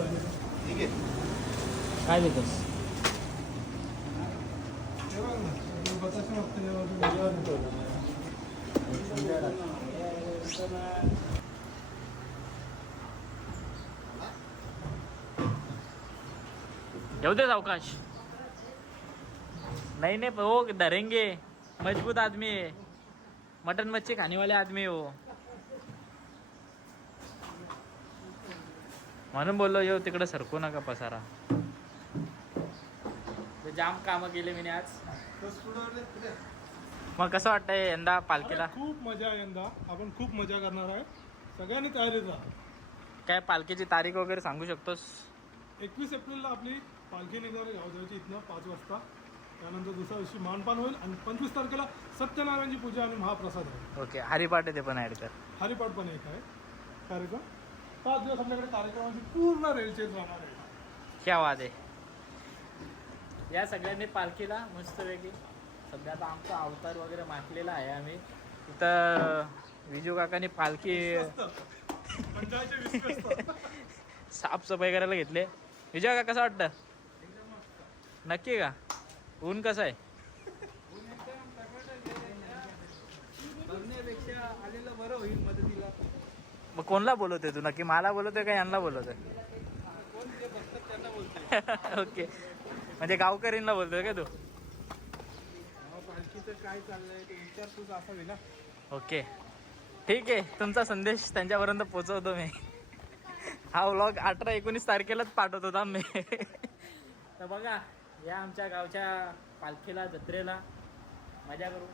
ठीक आहे. काय देतोस? येऊ दे सावकाश. नहीं नहीं वो डरेंगे, मजबूत आदमी है, मटन मच्छी खाने वाले आदमी है वो. म्हणून बोललो येऊ तिकडे सरकू नका पसारा. जाम कामं केले मी आज. मग कसं वाटतंय यंदा पालखीला? खूप मजा आहे यंदा. आपण खूप मजा करणार आहे. सगळ्यांनी तयारीत राहा. काय पालखीची तारीख वगैरे सांगू शकतोस? 21 एप्रिलला आपली पालखी निघणार आहे गावदेवाची इथनं 5 वाजता. त्यानंतर दुसऱ्या दिवशी मानपान होईल आणि 25 तारखेला सत्यनारायणची पूजा आणि महाप्रसाद आहे. ओके, हरिपाठ ते पण ऍड कर. हरिपाठ पण एक आहे कार्यक्रम. 5 दिवस आपल्याकडे कार्यक्रमाची पूर्ण रेलचेल राहणार आहे. क्या वाद आहे. या सगळ्यांनी पालखीला मस्तपैकी सध्या आता आमचा अवतार वगैरे मांडलेला आहे. आम्ही इथं विजू काकांनी पालखी साफसफाई करायला घेतले. विजू काका कसं वाटतं? नक्की का? ऊन कसं आहे? आलेलं बरं होईल मदतीला. मग कोणला बोलवतोय तू? नक्की मला बोलवतोय का यांना बोलवतोय? कोण जे बघतात त्यांना बोलतोय. ओके, म्हणजे गावकरींना बोलतोय का तू? पालखीचं काय चाललंय ते विचारपूस असावी ना. ओके ठीक आहे, तुमचा संदेश त्यांच्यापर्यंत पोहोचवतो मी. हा व्लॉग 18-19 तारखेलाच पाठवत होता मी. तर बघा या आमच्या गावच्या पालखीला जत्रेला मजा करू.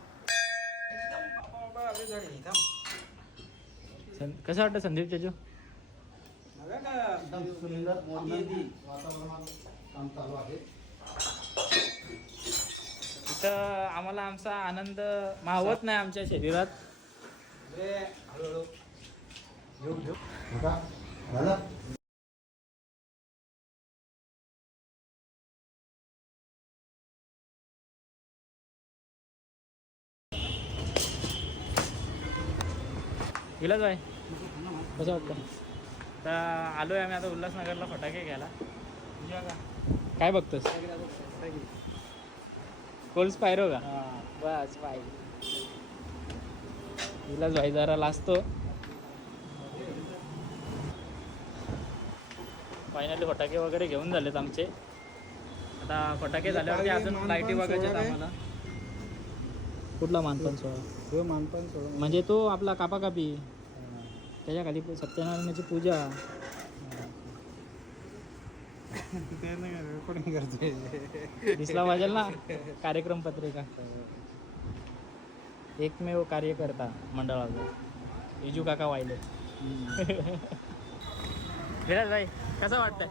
कसं वाटतं संदीप चाचू? एकदम सुंदर वातावरणात काम चालू आहे. इथं आम्हाला आमचा आनंद मावत नाही आमच्या शरीरात. हळूहळू घेऊ झालं. गेलाच आहे. कसं वाटतं? तर आलोय आम्ही आता उल्हासनगरला फटाके घ्यायला. काय बघतोस? कोल्स पायरो का? बस बाय. विलास भाई जरा लाजतो. फायनली फटाके वगैरे घेऊन झालेत आमचे. आता फटाके झाल्यावरती अजून लाईटी बघायच्यात आम्हाला. कुठला मानपान सोहळा? मानपान सोडून म्हणजे तो आपला कापाकापी, त्याच्या खाली सत्यनारायणाची पूजा. रेकॉर्डिंग करते. दिसला पाहिजे ना कार्यक्रम पत्रिका. एकमेव कार्यकर्ता मंडळाचा विजू काका वाहिले. विराज भाई कसं वाटतंय?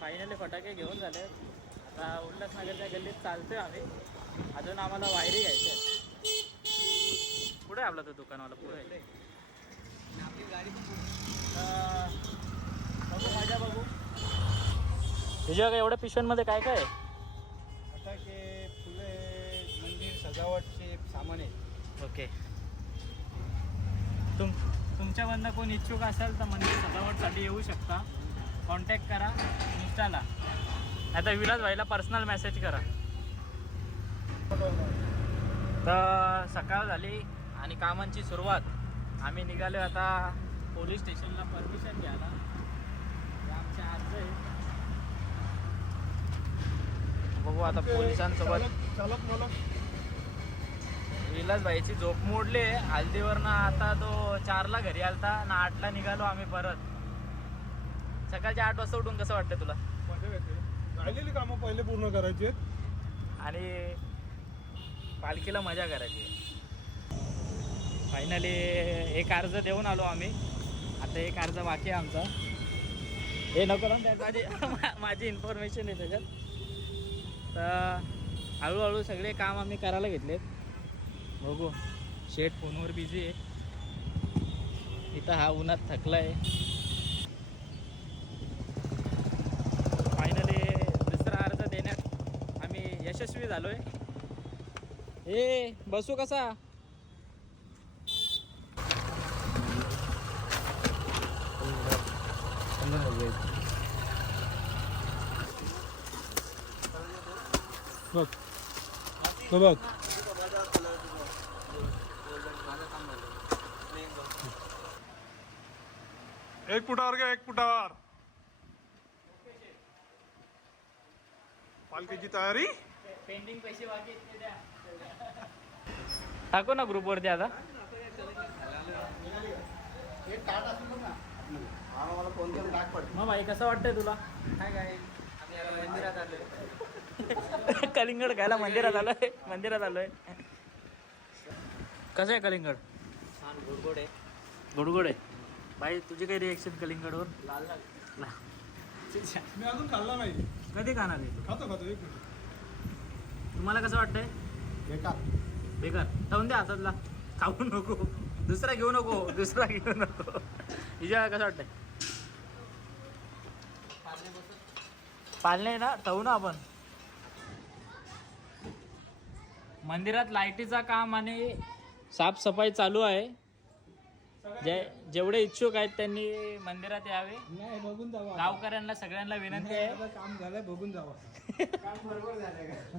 फायनली फटाके घेऊन झाले. आता उल्हासनगरच्या गल्लीत चालतोय आम्ही. अजून आम्हाला वायरी घ्यायची आहे. पुढे आपला तो दुकानवाला पुढे. आपली गाडी बघू मजा बघू. तुझ्या काय एवढ्या पिशव्यांमध्ये काय काय आहे? फटाके, फुले, मंदिर सजावटचे सामान आहे. ओके, तुमच्यामधनं कोण इच्छुक असेल तर मंदिर सजावटसाठी येऊ शकता. कॉन्टॅक्ट करा इन्स्टाला, आता विलास भाईला पर्सनल मेसेज करा. तर सकाळ झाली आणि कामांची सुरुवात. आम्ही निघालो आता पोलीस स्टेशनला परमिशन घ्यायला. हे आमचे अर्ज आहे. बघू आता पोलिसांसोबत. चालक मला विलास भाईची झोप मोडली. हल्दीवरनं आता तो 4ला घरी आलता ना 8ला निघालो आम्ही परत. सकाळच्या 8 वाजता उठून कसं वाटतं तुला? मजा येते. राहिलेली कामं पहिले पूर्ण करायची आहेत आणि पालखीला मजा करायची. फायनली एक अर्ज देऊन आलो आम्ही. आता एक अर्ज बाकी आहे आमचा. हे नको ना माझी इन्फॉर्मेशन आहे त्याच्यात. तर हळूहळू सगळे काम आम्ही करायला घेतलेत. बघू शेठ फोनवर बिझी आहे. इथं हा उन्हात थकला आहे. फायनली दुसरा अर्ज देण्यात आम्ही यशस्वी झालोय. ए बसू कसा? बघ तो बघ एक फुटावर घ्या, एक फुटावर. पालखीची तयारी. पेंडिंग पैसे बाकी आहेत ते द्या. टाकू ना ग्रुप वरती आता. एक टाट असेल बघ ना. हा मला फोन करून टाक पड. मग भाई कसं वाटतंय तुला? काय मंदिरात आलोय. कलिंगड खायला मंदिरात आलोय. मंदिरात आलोय. कसं आहे कलिंगड? छान गोडगोड आहे. गोडगोड आहे. भाई तुझी काही रिएक्शन कलिंगडवर? लाल लाल. मी अजून खाल्ला नाही. कधी खाणार आहे? खातो खातो एक मिनिट. तुम्हाला कसं वाटतंय? बेकार. बेकार. ठेवून द्या हातातला. खाऊ नको. दुसरा घेऊ नको. दुसरा घेऊ नको. हिच्या कसं वाटतंय? पाळणे ना ठेवू ना आपण. मंदिरात लाईटीचा काम आणि साफसफाई चालू आहे. जेवढे इच्छुक आहेत त्यांनी मंदिरात यावे. नाही बघून जावा. गावकऱ्यांना सगळ्यांना विनंती आहे. काम झालंय बघून जावा. काम बरोबर झालं का?